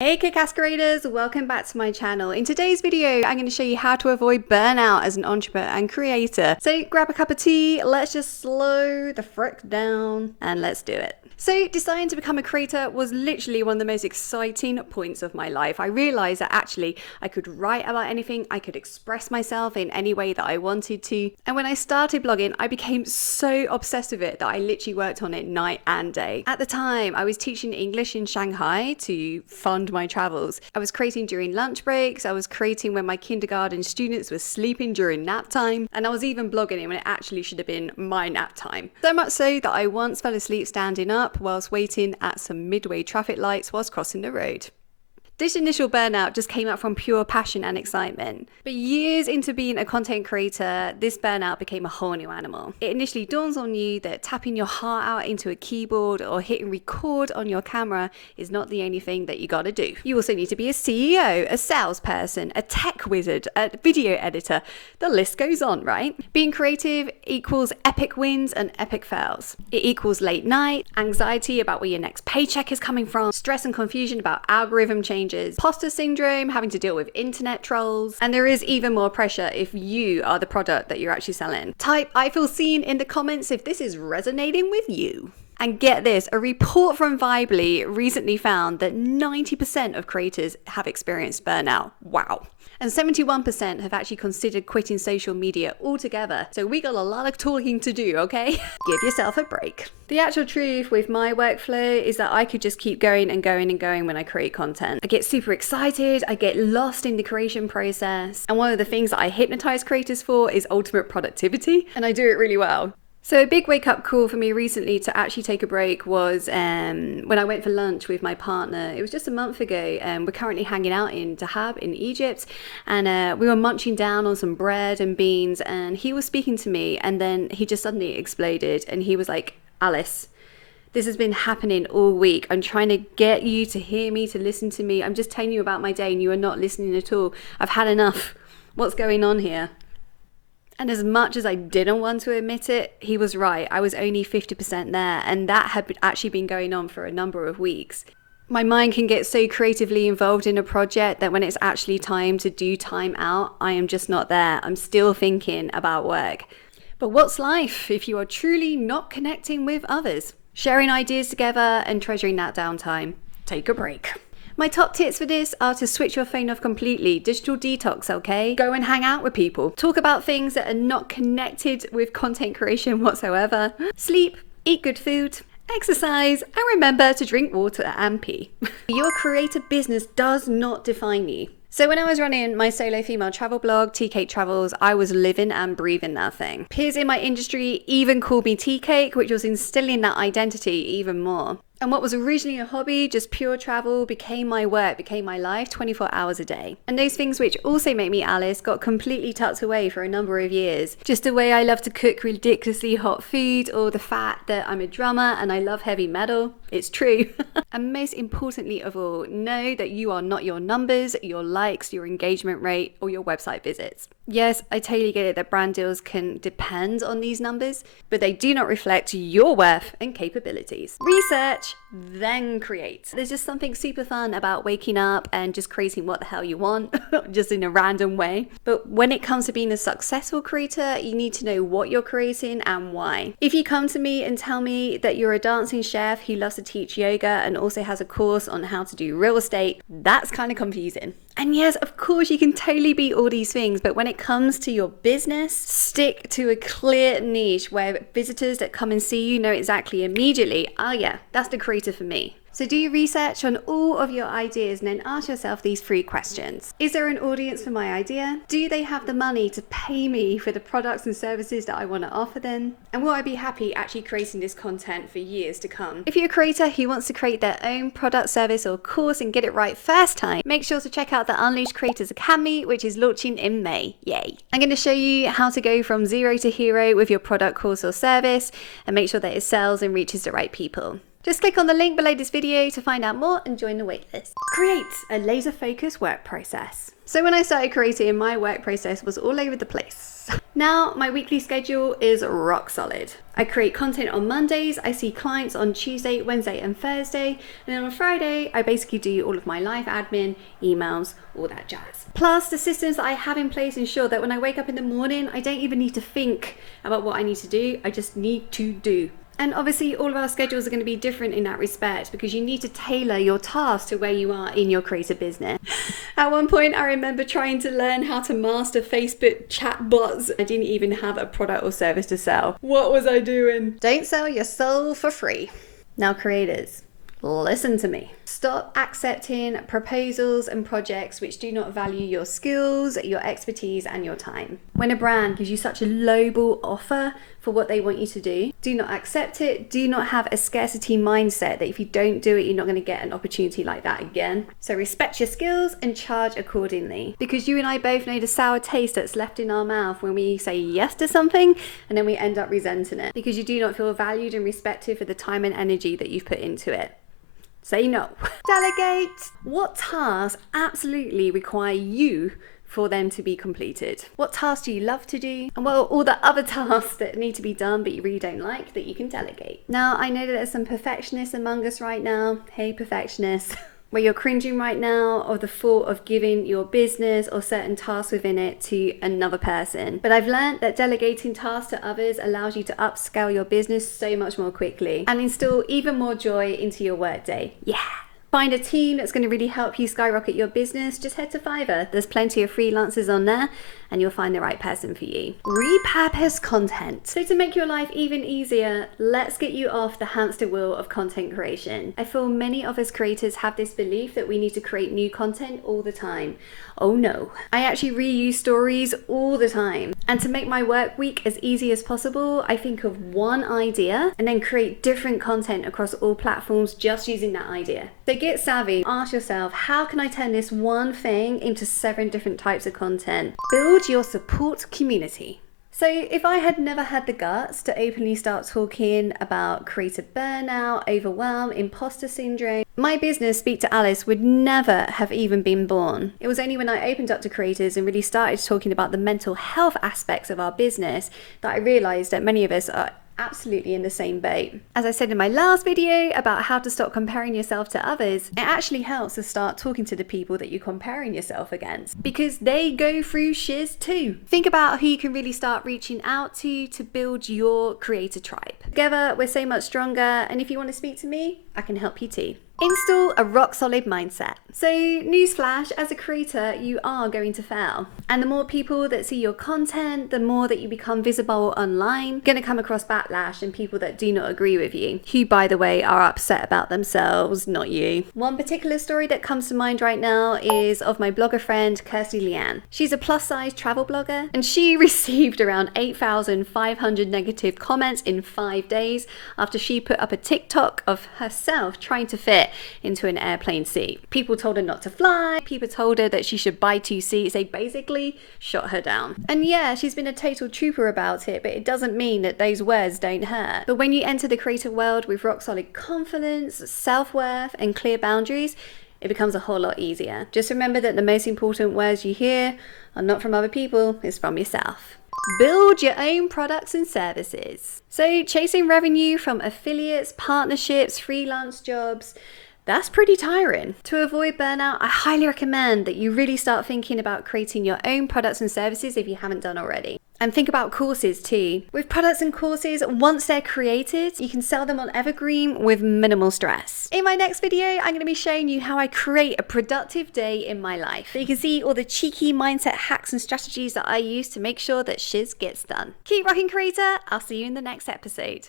Hey kickass creators, welcome back to my channel. In today's video, I'm going to show you how to avoid burnout as an entrepreneur and creator. So grab a cup of tea, let's just slow the frick down and let's do it. So deciding to become a creator was literally one of the most exciting points of my life. I realized that actually I could write about anything, I could express myself in any way that I wanted to. And when I started blogging, I became so obsessed with it that I literally worked on it night and day. At the time, I was teaching English in Shanghai to fund my travels. I was creating during lunch breaks, I was creating when my kindergarten students were sleeping during nap time, and I was even blogging it when it actually should have been my nap time. So much so that I once fell asleep standing up whilst waiting at some midway traffic lights whilst crossing the road. This initial burnout just came out from pure passion and excitement. But years into being a content creator, this burnout became a whole new animal. It initially dawns on you that tapping your heart out into a keyboard or hitting record on your camera is not the only thing that you gotta do. You also need to be a CEO, a salesperson, a tech wizard, a video editor. The list goes on, right? Being creative equals epic wins and epic fails. It equals late night, anxiety about where your next paycheck is coming from, stress and confusion about algorithm changes, imposter syndrome, having to deal with internet trolls, and there is even more pressure if you are the product that you're actually selling. Type "I feel seen" in the comments if this is resonating with you. And get this, a report from FIVERR recently found that 90% of creators have experienced burnout. Wow. And 71% have actually considered quitting social media altogether. So we got a lot of talking to do, okay? Give yourself a break. The actual truth with my workflow is that I could just keep going and going and going when I create content. I get super excited, I get lost in the creation process. And one of the things that I hypnotize creators for is ultimate productivity, and I do it really well. So a big wake-up call for me recently to actually take a break was when I went for lunch with my partner. It was just a month ago. We're currently hanging out in Dahab in Egypt, and we were munching down on some bread and beans, and he was speaking to me, and then he just suddenly exploded, and he was like, "Alice, this has been happening all week. I'm trying to get you to hear me, to listen to me. I'm just telling you about my day, and you are not listening at all. I've had enough. What's going on here?" And as much as I didn't want to admit it, he was right. I was only 50% there, and that had actually been going on for a number of weeks. My mind can get so creatively involved in a project that when it's actually time to do time out, I am just not there. I'm still thinking about work. But what's life if you are truly not connecting with others? Sharing ideas together and treasuring that downtime. Take a break. My top tips for this are to switch your phone off completely, digital detox, okay? Go and hang out with people. Talk about things that are not connected with content creation whatsoever. Sleep, eat good food, exercise, and remember to drink water and pee. Your creative business does not define you. So when I was running my solo female travel blog, Tea Cake Travels, I was living and breathing that thing. Peers in my industry even called me Tea Cake, which was instilling that identity even more. And what was originally a hobby, just pure travel, became my work, became my life 24 hours a day. And those things which also make me Alice got completely tucked away for a number of years. Just the way I love to cook ridiculously hot food, or the fact that I'm a drummer and I love heavy metal. It's true. And most importantly of all, know that you are not your numbers, your likes, your engagement rate, or your website visits. Yes, I totally get it that brand deals can depend on these numbers, but they do not reflect your worth and capabilities. Research, then create. There's just something super fun about waking up and just creating what the hell you want, just in a random way. But when it comes to being a successful creator, you need to know what you're creating and why. If you come to me and tell me that you're a dancing chef who loves to teach yoga and also has a course on how to do real estate, that's kind of confusing. And yes, of course, you can totally be all these things, but when it comes to your business, stick to a clear niche where visitors that come and see you know exactly immediately, oh yeah, that's the creator for me. So do your research on all of your ideas and then ask yourself these 3 questions. Is there an audience for my idea? Do they have the money to pay me for the products and services that I want to offer them? And will I be happy actually creating this content for years to come? If you're a creator who wants to create their own product, service, or course and get it right first time, make sure to check out the Unleashed Creators Academy, which is launching in May. Yay! I'm going to show you how to go from zero to hero with your product, course, or service, and make sure that it sells and reaches the right people. Just click on the link below this video to find out more and join the waitlist. Create a laser-focused work process. So when I started creating, my work process was all over the place. Now my weekly schedule is rock solid. I create content on Mondays, I see clients on Tuesday, Wednesday and Thursday, and then on Friday I basically do all of my live admin, emails, all that jazz. Plus the systems that I have in place ensure that when I wake up in the morning I don't even need to think about what I need to do, I just need to do. And obviously all of our schedules are going to be different in that respect because you need to tailor your tasks to where you are in your creative business. At one point I remember trying to learn how to master Facebook chat bots. I didn't even have a product or service to sell. What was I doing? Don't sell your soul for free. Now creators, listen to me. Stop accepting proposals and projects which do not value your skills, your expertise and your time. When a brand gives you such a lowball offer for what they want you to do not accept it. Do not have a scarcity mindset that if you don't do it, you're not going to get an opportunity like that again. So respect your skills and charge accordingly. Because you and I both know the sour taste that's left in our mouth when we say yes to something and then we end up resenting it because you do not feel valued and respected for the time and energy that you've put into it. Say no. Delegate. What tasks absolutely require you for them to be completed? What tasks do you love to do? And what are all the other tasks that need to be done but you really don't like that you can delegate? Now, I know that there's some perfectionists among us right now. Hey, perfectionists. Where you're cringing right now of the thought of giving your business or certain tasks within it to another person. But I've learned that delegating tasks to others allows you to upscale your business so much more quickly and instill even more joy into your workday. Yeah. Find a team that's going to really help you skyrocket your business. Just head to FIVERR. There's plenty of freelancers on there and you'll find the right person for you. Repurpose content. So to make your life even easier, let's get you off the hamster wheel of content creation. I feel many of us creators have this belief that we need to create new content all the time. Oh no. I actually reuse stories all the time. And to make my work week as easy as possible, I think of one idea and then create different content across all platforms just using that idea. So get savvy. Ask yourself, how can I turn this one thing into 7 different types of content? Build your support community. So if I had never had the guts to openly start talking about creative burnout, overwhelm, imposter syndrome, my business Speak to Alice would never have even been born. It was only when I opened up to creators and really started talking about the mental health aspects of our business that I realized that many of us are absolutely in the same boat. As I said in my last video about how to stop comparing yourself to others, it actually helps to start talking to the people that you're comparing yourself against because they go through shiz too. Think about who you can really start reaching out to build your creator tribe. Together we're so much stronger, and if you want to speak to me, I can help you too. Install a rock solid mindset. So newsflash, as a creator, you are going to fail. And the more people that see your content, the more that you become visible online, you're going to come across backlash and people that do not agree with you, who by the way are upset about themselves, not you. One particular story that comes to mind right now is of my blogger friend, Kirsty Leanne. She's a plus size travel blogger and she received around 8,500 negative comments in 5 days after she put up a TikTok of herself trying to fit into an airplane seat. People told her not to fly, people told her that she should buy 2 seats. They basically shot her down. And yeah, she's been a total trooper about it, but it doesn't mean that those words don't hurt. But when you enter the creative world with rock solid confidence, self-worth and clear boundaries, it becomes a whole lot easier. Just remember that the most important words you hear are not from other people, it's from yourself. Build your own products and services. So chasing revenue from affiliates, partnerships, freelance jobs, that's pretty tiring. To avoid burnout, I highly recommend that you really start thinking about creating your own products and services if you haven't done already. And think about courses too. With products and courses, once they're created, you can sell them on Evergreen with minimal stress. In my next video, I'm going to be showing you how I create a productive day in my life. So you can see all the cheeky mindset hacks and strategies that I use to make sure that shiz gets done. Keep rocking, creator. I'll see you in the next episode.